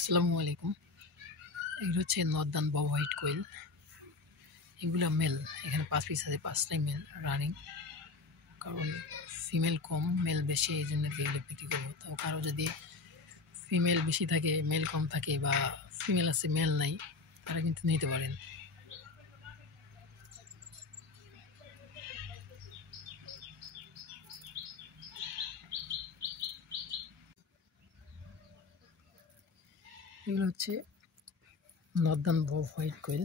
আসসালামু আলাইকুম। এগুলো হচ্ছে নর্দার্ন বব হোয়াইট কোয়েল। এগুলো মেল, এখানে 5 পিস আছে, 5টাই মেল রানিং। কারণ ফিমেল কম মেল বেশি, এই জন্য এগুলো বিক্রি করবো। তো কারো যদি ফিমেল বেশি থাকে মেল কম থাকে বা ফিমেল আছে মেল নাই, তারা কিন্তু নিতে পারেন। এগুলো হচ্ছে নর্দার্ন বব হোয়াইট কোয়েল।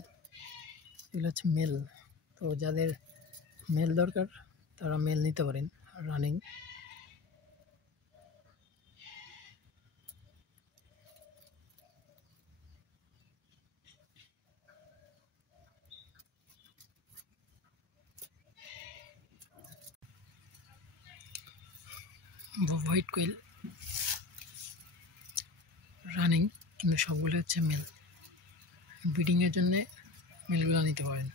এগুলো হচ্ছে মেল। তো যাদের মেল দরকার তারা মেল নিতে পারেন রানিং। বব হোয়াইট কোয়েল রানিং, কিন্তু সবগুলো হচ্ছে মেল। ব্রিডিংয়ের জন্যে মেলগুলো নিতে পারেন।